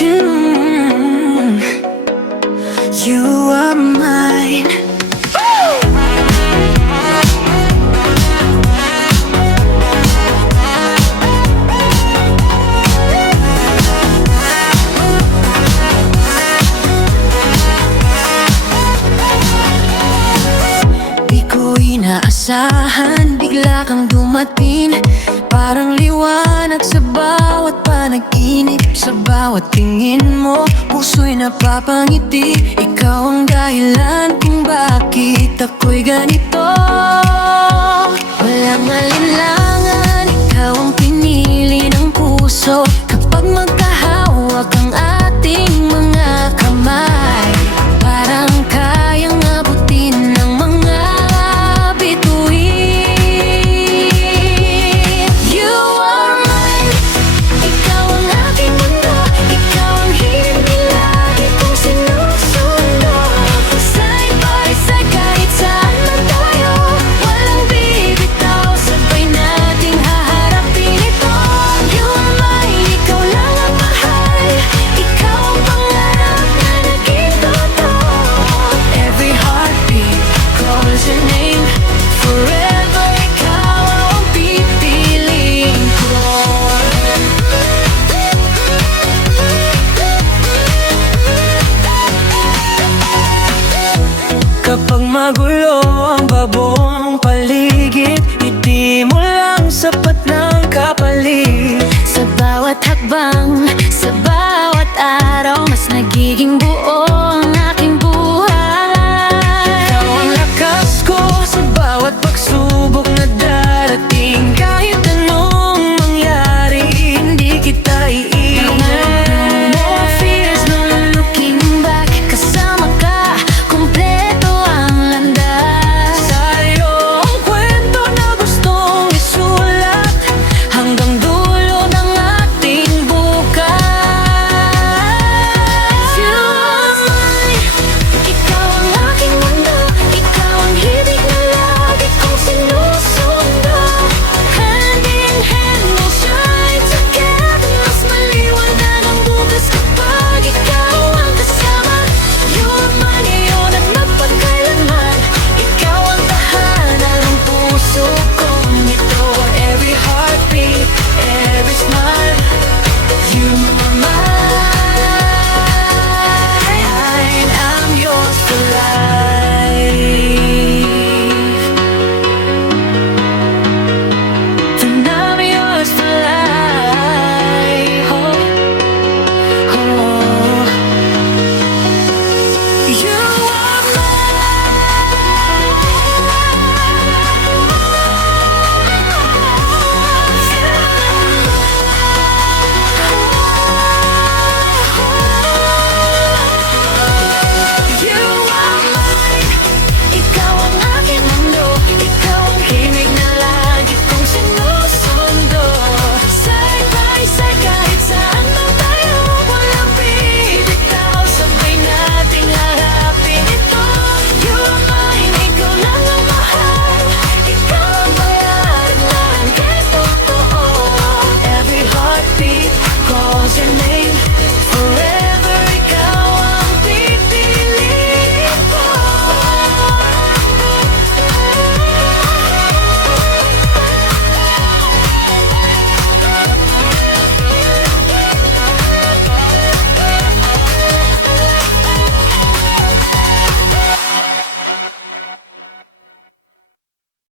You are mine. Di ko inaasahan, bigla kang dumating. Parang liwanag sa bawat panaginip. Sa bawat tingin mo, puso'y napapangiti. Ikaw ang dahilan kung bakit ako'y ganito. Walang alinlangan, ikaw ang pinili ng puso. Kapag magkahawak ang ating mga kamay, parang kayang abutin ng mga bituin. You are mine, ikaw ang aking mundo. Ikaw ang hindi lagi kong sinusundo. Side by side kahit saan man tayo, walang bibitaw, sabay nating haharapin ito. You are mine, ikaw lang ang mahal. Ikaw ang pangarap na naging totoo. Every heartbeat calls your name. Forever ikaw ang pipiliin ko. Kapag magulo ang babong paligid, hindi mo lang sapat ng kapalit. Sa bawat hakbang, sa bawat araw, mas nagiging buo